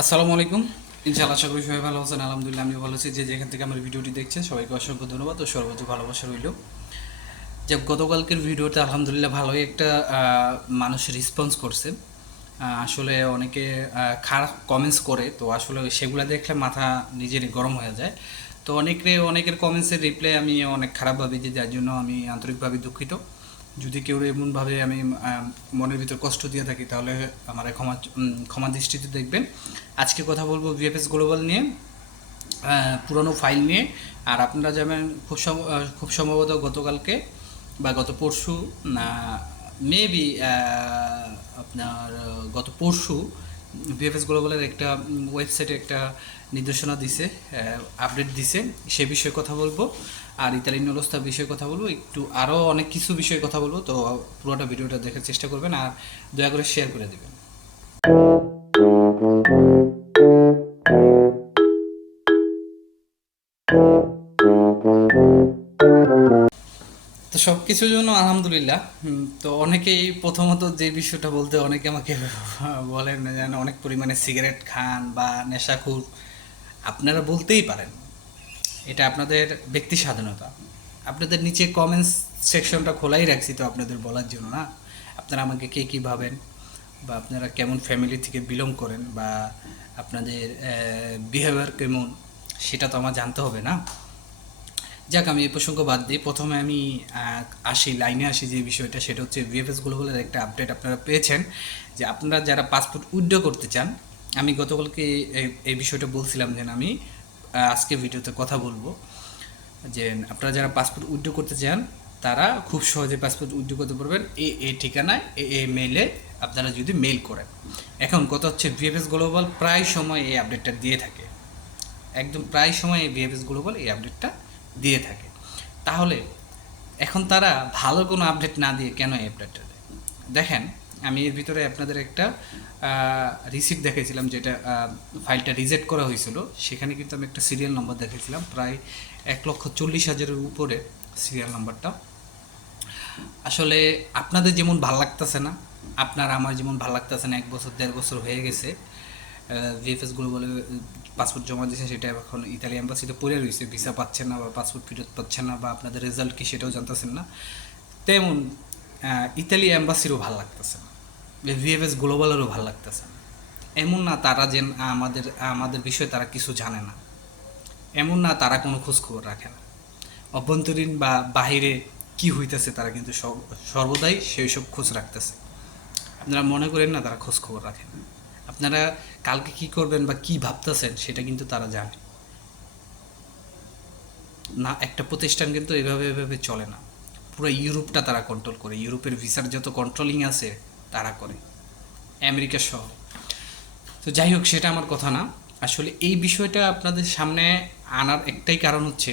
আসসালামু আলাইকুম। ইনশাআল্লাহ আশা করি সবাই ভালো আছেন। আলহামদুলিল্লাহ আমিও ভালো আছি। যে যেখান থেকে আমার ভিডিওটি দেখছেন সবাইকে অসংখ্য ধন্যবাদ ও সর্বোচ্চ ভালোবাসা রইল। যে গতকালকের ভিডিওতে আলহামদুলিল্লাহ ভালোই একটা মানুষ রেসপন্স করছে। আসলে অনেকে খারাপ কমেন্টস করে, তো আসলে সেগুলো দেখলে মাথা নিজেরই গরম হয়ে যায়। তো অনেকের কমেন্টসের রিপ্লাই আমি অনেক খারাপ ভাবি, যে যার জন্য আমি আন্তরিকভাবে দুঃখিত। যদি কেউ এমনভাবে আমি মনের ভিতর কষ্ট দিয়ে থাকি তাহলে আমার ক্ষমা দৃষ্টিতে দেখবেন। আজকে কথা বলবো ভিএফএস গ্লোবাল নিয়ে, পুরনো ফাইল নিয়ে। আর আপনারা যাবেন খুব সম্ভবত গতকালকে বা গত পরশু, মেবি আপনার গত পরশু ভিএফএস গ্লোবালের একটা ওয়েবসাইটে একটা নির্দেশনা দিছে, আপডেট দিছে, সে বিষয়ে কথা বলবো। আর ইতালি নলস্তার বিষয়ে কথা বলবো, একটু আরও অনেক কিছু বিষয়ে কথা বলবো। তো পুরোটা ভিডিওটা দেখার চেষ্টা করবেন আর দয়া করে শেয়ার করে দেবেন। তো সব কিছুর জন্য আলহামদুলিল্লাহ। তো অনেকেই প্রথমত যে বিষয়টা বলতে অনেকে আমাকে বলেন যেন অনেক পরিমাণে সিগারেট খান বা নেশাখোর। আপনারা বলতেই পারেন, এটা আপনাদের ব্যক্তি স্বাধীনতা। আপনাদের নিচে কমেন্টস সেকশনটা খোলাই রাখছি তো আপনাদের বলার জন্য না। আপনারা আমাকে কে কী ভাবেন, বা আপনারা কেমন ফ্যামিলি থেকে বিলং করেন, বা আপনাদের বিহেভিয়ার কেমন, সেটা তো আমার জানতে হবে না। যাক, আমি এই প্রসঙ্গ বাদ দিই। প্রথমে আমি লাইনে আসি যে বিষয়টা, সেটা হচ্ছে ভিএফএস গ্লোবালের একটা আপডেট আপনারা পেয়েছেন, যে আপনারা যারা পাসপোর্ট উইথড্র করতে চান। আমি গতকালকে এই বিষয়টা বলছিলাম যে আমি আজকে ভিডিওতে কথা বলবো, যে আপনারা যারা পাসপোর্ট উইথড্র করতে চান তারা খুব সহজে পাসপোর্ট উইথড্র করতে পারবেন এই ঠিকানায়, এই মেইলে আপনারা যদি মেইল করেন। এখন কথা হচ্ছে ভিএফএস গ্লোবাল প্রায় সময় এই আপডেটটা দিয়ে থাকে, একদম প্রায় সময় এই ভিএফএস গ্লোবাল এই আপডেটটা দিয়ে থাকে। তাহলে এখন তারা ভালো কোনো আপডেট না দিয়ে কেন এই আপডেটটা দেয়? দেখেন, আমি এর ভিতরে আপনাদের একটা রিসিপ্ট দেখেছিলাম, যেটা ফাইলটা রিজেক্ট করা হয়েছিল। সেখানে কিন্তু আমি একটা সিরিয়াল নম্বর দেখেছিলাম, প্রায় 1,40,000-এর উপরে সিরিয়াল নাম্বারটা। আসলে আপনাদের যেমন ভাল লাগতেছে না, আপনার আমার যেমন ভাল লাগতেছে না, 1 বছর 1.5 বছর হয়ে গেছে ভিএফএস বলে পাসপোর্ট জমা দিয়েছে, সেটা এখন ইতালি অ্যাম্বাসিতে পড়ে রয়েছে, ভিসা পাচ্ছেন না বা পাসপোর্ট ফেরত পাচ্ছেন না, বা আপনাদের রেজাল্ট কি সেটাও জানতেছেন না। তেমন ইতালি অ্যাম্বাসিরও ভাল লাগতেছে না, ভিএফএস গ্লোবালেরও ভাল লাগতেছে না। এমন না তারা যেন আমাদের আমাদের বিষয়ে তারা কিছু জানে না, এমন না তারা কোনো খোঁজখবর রাখে না। অভ্যন্তরীণ বা বাহিরে কি হইতেছে তারা কিন্তু সর্বদাই সেই সব খোঁজ রাখতেছে। আপনারা মনে করেন না তারা খোঁজ খবর রাখেন। আপনারা কালকে কি করবেন বা কি ভাবতেছেন সেটা কিন্তু তারা জানে না। একটা প্রতিষ্ঠান কিন্তু এভাবে চলে না। পুরো ইউরোপটা তারা কন্ট্রোল করে, ইউরোপের ভিসার যত কন্ট্রোলিং আছে তারা করে, আমেরিকা সহ। তো যাই হোক, সেটা আমার কথা না। আসলে এই বিষয়টা আপনাদের সামনে আনার একটাই কারণ হচ্ছে,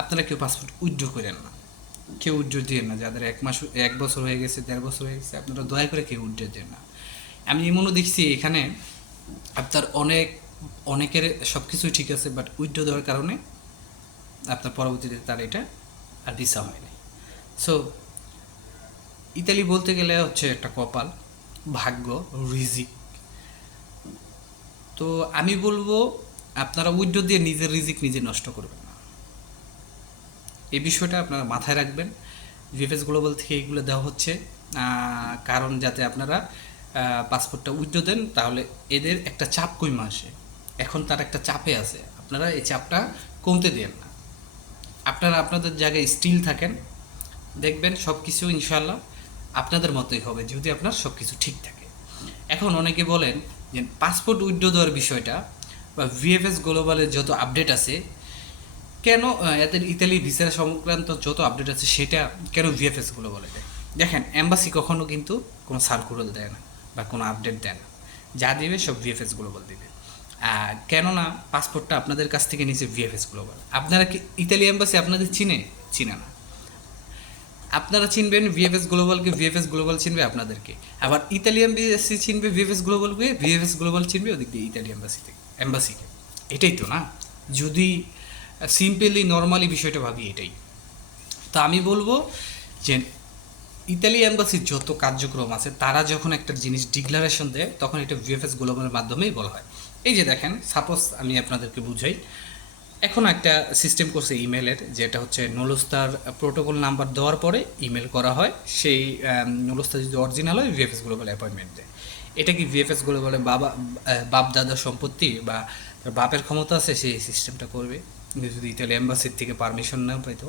আপনারা কেউ পাসপোর্ট উইথড্র করেন না, কেউ উইথড্র দিয়ে না। যাদের 1 বছর হয়ে গেছে, 1.5 বছর হয়ে গেছে, আপনারা দয়া করে কেউ উইথড্র দেন না। আমি এমনও দেখছি এখানে আপনার অনেকের সব কিছুই ঠিক আছে, বাট উইথড্র দেওয়ার কারণে আপনার পরবর্তীতে তার এটা আর ভিসা হয়নি। সো ইতালি বলতে গেলে হচ্ছে একটা কপাল, ভাগ্য, রিজিক। তো আমি বলবো আপনারা উইথড্র দিয়ে নিজের রিজিক নিজে নষ্ট করবেন না, এই বিষয়টা আপনারা মাথায় রাখবেন। ভিএফএস গ্লোবাল থেকে এগুলো দেওয়া হচ্ছে কারণ যাতে আপনারা পাসপোর্টটা উইথড্র দেন, তাহলে এদের একটা চাপ কমে আসে। এখন তার একটা চাপে আছে, আপনারা এই চাপটা কমতে দেন না। আপনারা আপনাদের জায়গায় স্টিল থাকেন, দেখবেন সব কিছু ইনশাল্লাহ আপনাদের মতোই হবে, যদি আপনার সব কিছু ঠিক থাকে। এখন অনেকে বলেন যে পাসপোর্ট উইথড্র দেওয়ার বিষয়টা বা ভিএফএস গ্লোবালের যত আপডেট আছে, কেন এদের ইতালি ভিসা সংক্রান্ত যত আপডেট আছে সেটা কেন ভিএফএসগুলো বলে দেয়? দেখেন, এম্বাসি কখনো কিন্তু কোনো সার্কুলার দেয় না বা কোনো আপডেট দেয় না, যা দিবে সব ভিএফএস গ্লোবাল দিবে। কেননা পাসপোর্টটা আপনাদের কাছ থেকে নিচে ভিএফএস গ্লোবাল। আপনারা কি ইতালি এম্বাসি আপনাদের চিনে না। আপনারা চিনবেন ভিএফএস গ্লোবালকে, ভিএফএস গ্লোবাল চিনবে আপনাদেরকে। আবার ইতালি এম্বাসি চিনবে ভিএফএস গ্লোবালকে, ভিএফএস গ্লোবাল চিনবে ওদিক দিয়ে ইতালি এম্বাসিকে। এটাই তো না? যদি সিম্পলি নর্মালি বিষয়টা ভাবি এটাই। তো আমি বলবো যে ইতালি এম্বাসির যত কার্যক্রম আছে, তারা যখন একটা জিনিস ডিক্লারেশন দেয় তখন এটা ভিএফএস গ্লোবালের মাধ্যমেই বলা হয়। এই যে দেখেন, সাপোজ আমি আপনাদেরকে বুঝাই। এখন একটা সিস্টেম করছে ইমেলের, যেটা হচ্ছে নুলস্তার প্রোটোকল নাম্বার দেওয়ার পরে ইমেল করা হয়। সেই নুলস্তার যদি অরিজিনাল হয় ভিএফএস গ্লোবাল অ্যাপয়েন্টমেন্ট দেয়। এটা কি ভিএফএস গ্লোবালে বাপ দাদার সম্পত্তি বা তার বাপের ক্ষমতা আছে সেই সিস্টেমটা করবে? কিন্তু যদি ইতালি অ্যাম্বাসির থেকে পারমিশন না পাইতো,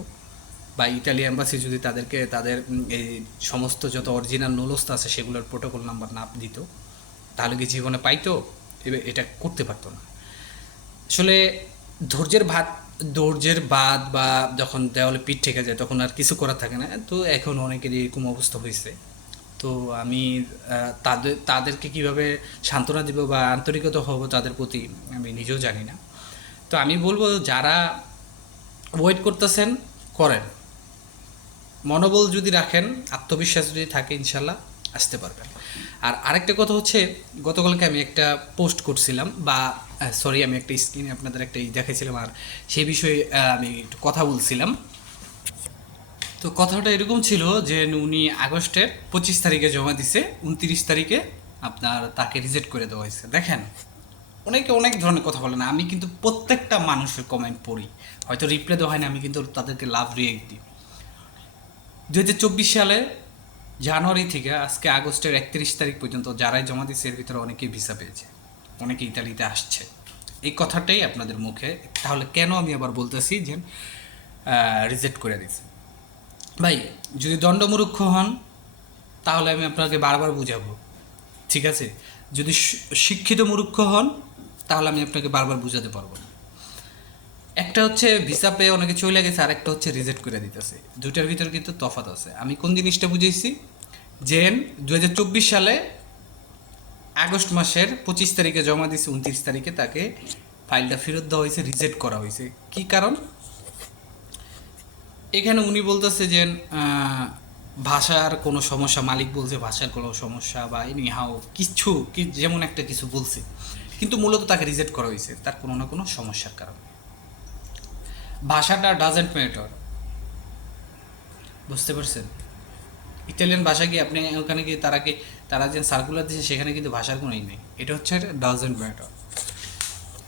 বা ইতালি অ্যাম্বাসি যদি তাদেরকে তাদের এই সমস্ত যত অরিজিনাল নুলস্তা আছে সেগুলোর প্রোটোকল নাম্বার না দিত, তাহলে কি জীবনে পাইতো? এটা করতে পারতো না। আসলে ধৈর্যের ভাত ধৈর্যের বাদ বা যখন দেওয়ালে পিঠ ঠেকে যায় তখন আর কিছু করার থাকে না। তো এখন অনেকেরই এরকম অবস্থা হয়েছে। তো আমি তাদেরকে কিভাবে সান্ত্বনা দিব বা আন্তরিকতা হব তাদের প্রতি, আমি নিজেও জানি না। তো আমি বলবো, যারা ওয়েট করতেছেন করেন, মনোবল যদি রাখেন, আত্মবিশ্বাস যদি থাকে, ইনশাল্লাহ আসতে পারবেন। আর আরেকটা কথা হচ্ছে, গতকালকে আমি একটা পোস্ট করছিলাম, বা সরি, আমি একটা স্ক্রিনে আপনাদের একটা দেখাইছিলাম, আর সেই বিষয়ে আমি একটু কথা বলছিলাম। তো কথাটা এরকম ছিল যে উনি আগস্টের 25 তারিখে জমা দিছে, 29 তারিখে আপনার তাকে রিজেক্ট করে দেওয়া হয়েছে। দেখেন, অনেকে অনেক ধরনের কথা বলে না, আমি কিন্তু প্রত্যেকটা মানুষের কমেন্ট পড়ি, হয়তো রিপ্লাই দেওয়া হয় না, আমি কিন্তু তাদেরকে লাভ রিয়েক্ট দিই। 2024 সালে জানুয়ারি থেকে আজকে আগস্টের 31 তারিখ পর্যন্ত যারাই জমা দিচ্ছে এর ভিতরে অনেকেই ভিসা পেয়েছে, অনেকে ইতালিতে আসছে। এই কথাটাই আপনাদের মুখে। তাহলে কেন আমি আবার বলতেছি যে রিজেক্ট করে দিচ্ছে? ভাই, যদি দণ্ডমূর্খ হন তাহলে আমি আপনাকে বারবার বুঝাবো, ঠিক আছে? যদি শিক্ষিত মূর্খ হন তাহলে আমি আপনাকে বারবার বুঝাতে পারবো না। একটা হচ্ছে ভিসা পেয়ে অনেকে চলে গেছে, আর একটা হচ্ছে রিজেক্ট করে দিতেছে। দুইটার ভিতরে কিন্তু তফাৎ আছে। আমি কোন জিনিসটা বুঝেছি, যে 2024 সালে আগস্ট মাসের 25 তারিখে জমা দিয়েছে, 29 তারিখে তাকে ফাইলটা ফেরত দেওয়া হয়েছে, রিজেক্ট করা হয়েছে। কি কারণ? এখানে উনি বলতেছে যে ভাষার কোনো সমস্যা, মালিক বলছে ভাষার কোনো সমস্যা বা এনি হাও কিছু যেমন একটা কিছু বলছে, কিন্তু মূলত তাকে রিজেক্ট করা হয়েছে তার কোনো না কোনো সমস্যার কারণে। ভাষাটা ডাজেন্ট ম্যাটার, বুঝতে পারছেন? ইটালিয়ান ভাষা কি আপনি ওখানে গিয়ে তারা যে সার্কুলার দিচ্ছে সেখানে কিন্তু ভাষার কোনো নেই। এটা হচ্ছে ডাজেন্ট ম্যাটার,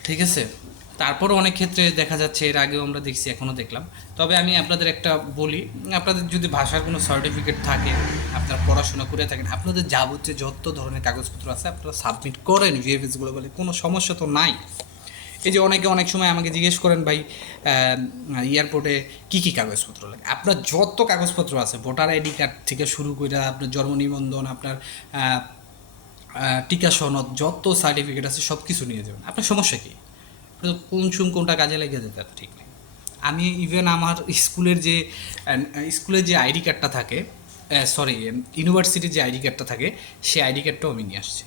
ঠিক আছে? তারপর অনেক ক্ষেত্রে দেখা যাচ্ছে, এর আগেও আমরা দেখছি, এখনও দেখলাম। তবে আমি আপনাদের একটা বলি, আপনাদের যদি ভাষার কোনো সার্টিফিকেট থাকে, আপনারা পড়াশোনা করে থাকেন, আপনাদের যাবতীয় যত ধরনের কাগজপত্র আছে আপনারা সাবমিট করেন ভিএফএসগুলো, বলে কোনো সমস্যা তো নাই। এই যে অনেকে অনেক সময় আমাকে জিজ্ঞেস করেন, ভাই এয়ারপোর্টে কী কী কাগজপত্র লাগে? আপনার যত কাগজপত্র আছে, ভোটার আইডি কার্ড থেকে শুরু করে আপনার জন্ম নিবন্ধন, আপনার টিকা সনদ, যত সার্টিফিকেট আছে সব কিছু নিয়ে যাবেন। আপনার সমস্যা কী? কোনটা কাজে লেগে যেতে তার ঠিক নেই। আমি ইভেন আমার স্কুলের যে আইডি কার্ডটা থাকে, সরি, ইউনিভার্সিটির যে আইডি কার্ডটা থাকে, সেই আইডি কার্ডটাও আমি নিয়ে আসছি,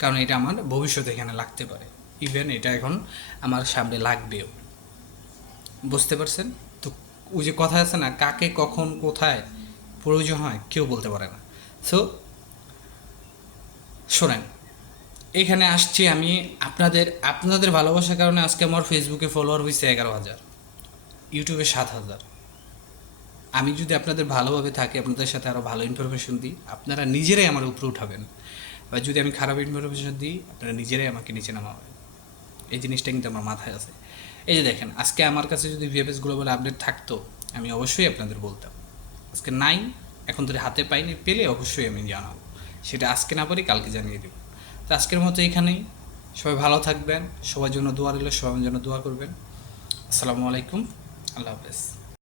কারণ এটা আমার ভবিষ্যতে এখানে লাগতে পারে। ইভেন এটা এখন আমার সামনে লাগবেও, বুঝতে পারছেন? তো ওই যে কথা আছে না, কাকে কখন কোথায় প্রয়োজন হয় কেউ বলতে পারে না। সো শোনেন, এখানে আসছি আমি আপনাদের ভালোবাসার কারণে। আজকে আমার ফেসবুকে ফলোয়ার হয়েছে 11,000, ইউটিউবে 7,000। আমি যদি আপনাদের ভালোভাবে থাকি, আপনাদের সাথে আরও ভালো ইনফরমেশন দিই, আপনারা নিজেরাই আমার উপরে উঠাবেন। বা যদি আমি খারাপ ইনফরমেশন দিই, আপনারা নিজেরাই আমাকে নিচে নামাবেন। এই জিনিসটা কিন্তু আমার মাথায় আছে। এই যে দেখেন, আজকে আমার কাছে যদি ভিএফএস গ্লোবাল আপডেট থাকতো, আমি অবশ্যই আপনাদের বলতাম। আজকে নাই, এখন ধরে হাতে পাইনি, পেলে অবশ্যই আমি জানাবো। সেটা আজকে না পারি কালকে জানিয়ে দেব। তো আজকের মতো এখানেই। সবাই ভালো থাকবেন, সবার জন্য দোয়া রইল, সবার জন্য দোয়া করবেন। আসসালামু আলাইকুম, আল্লাহ হাফেজ।